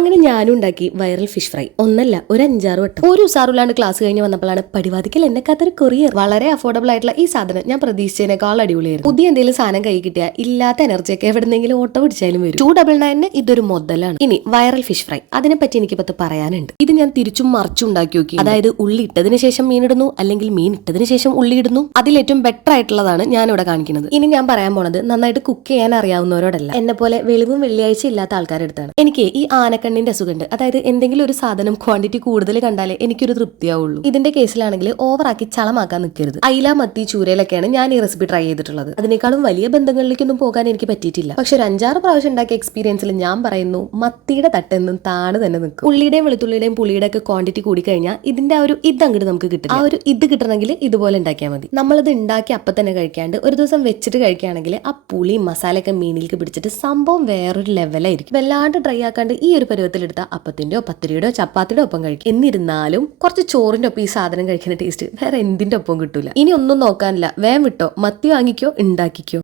അങ്ങനെ ഞാനും ഉണ്ടാക്കി വൈറൽ ഫിഷ് ഫ്രൈ. ഒന്നല്ല, ഒരു 5-6 വട്ടം. ഒരു ഉസാറുള്ളാണ്ട് ക്ലാസ് കഴിഞ്ഞ് വന്നപ്പോഴാണ് പടിവാതിക്കൽ എന്നെ കാത്തൊരു കൊറിയർ. വളരെ അഫോർഡബിൾ ആയിട്ടുള്ള ഈ സാധനം ഞാൻ പ്രതീക്ഷിച്ചതിനേക്കാൾ അടിപൊളിയായിരുന്നു. പുതിയ എന്തെങ്കിലും സാധനം കൈ കിട്ടിയാൽ ഇല്ലാത്ത എനർജിയൊക്കെ എവിടെന്നെങ്കിലും ഓട്ടോ പിടിച്ചാലും വരും. 299 ഇതൊരു മുതലാണ്. ഇനി വൈറൽ ഫിഷ് ഫ്രൈ, അതിനെപ്പറ്റി എനിക്കിപ്പോ പറയാനുണ്ട്. ഇത് ഞാൻ തിരിച്ചും മറിച്ചും ഉണ്ടാക്കി നോക്കി. അതായത് ഉള്ളി ഇട്ടതിന് ശേഷം മീൻ ഇടുന്നു, അല്ലെങ്കിൽ മീൻ ഇട്ടതിന് ശേഷം ഉള്ളി ഇടുന്നു. അതിലേറ്റവും ബെറ്റർ ആയിട്ടുള്ളതാണ് ഞാൻ ഇവിടെ കാണിക്കുന്നത്. ഇനി ഞാൻ പറയാൻ പോണത് നന്നായിട്ട് കുക്ക് ചെയ്യാൻ അറിയാവുന്നവരോടല്ല, എന്നെ പോലെ വെളിവും വെള്ളിയാഴ്ച ഇല്ലാത്ത ആൾക്കാരെടുത്താണ്. എനിക്ക് ഈ ആനക്കണ്ണിന്റെ അസുഖമുണ്ട്. അതായത് എന്തെങ്കിലും ഒരു സാധനം ക്വാണ്ടിറ്റി കൂടുതൽ കണ്ടാലേ എനിക്കൊരു തൃപ്തിയാവുള്ളൂ. ഇതിന്റെ കേസിലാണെങ്കിൽ ഓവറാക്കി ചളമാക്കാൻ നിൽക്കരുത്. അയില, മത്തി, ചൂരയിലൊക്കെയാണ് ഞാൻ ഈ റെസിപ്പി ട്രൈ ചെയ്തിട്ടുള്ളത്. അതിനേക്കാളും വലിയ ബന്ധങ്ങളിലേക്കൊന്നും പോകാൻ എനിക്ക് പറ്റിയിട്ടില്ല. പക്ഷെ ഒരു 5-6 പ്രാവശ്യം ഉണ്ടാക്കിയ എക്സ്പീരിയൻസിൽ ഞാൻ പറയുന്നു, മത്തിയുടെ തട്ടെന്നും താണ് തന്നെ നിൽക്കും. ഉള്ളിയുടെയും വെളുത്തുള്ളിയുടെയും പുളിയുടെ ഒക്കെ ക്വാണ്ടിറ്റി കൂടി കഴിഞ്ഞാൽ ഇതിന്റെ ആ ഒരു അങ്ങോട്ട് നമുക്ക് കിട്ടില്ല. ആ ഒരു കിട്ടണമെങ്കിൽ ഇതുപോലെ ഉണ്ടാക്കിയാൽ മതി. നമ്മളിത് ഉണ്ടാക്കി അപ്പം തന്നെ കഴിക്കാണ്ട് ഒരു ദിവസം വെച്ചിട്ട് കഴിക്കുകയാണെങ്കിൽ ആ പുളി മസാലയൊക്കെ മീനിലേക്ക് പിടിച്ചിട്ട് സംഭവം വേറൊരു ലെവലായിരിക്കും. വല്ലാണ്ട് ഡ്രൈ ആക്കാണ്ട് ഈ ഒരു പരുവത്തിലെടുത്ത അപ്പത്തിന്റെയോ പത്തിരിയുടെയോ ചപ്പാത്തിയുടെ ഒപ്പം കഴിക്കും. എന്നിരുന്നാലും കുറച്ച് ചോറിന്റെ ഒപ്പം ഈ സാധനം കഴിക്കുന്ന ടേസ്റ്റ് വേറെ എന്തിന്റെ ഒപ്പം കിട്ടൂല. ഇനി ഒന്നും നോക്കാനില്ല, വേം വിട്ടോ, മത്തി വാങ്ങിക്കോ, ഉണ്ടാക്കിക്കോ.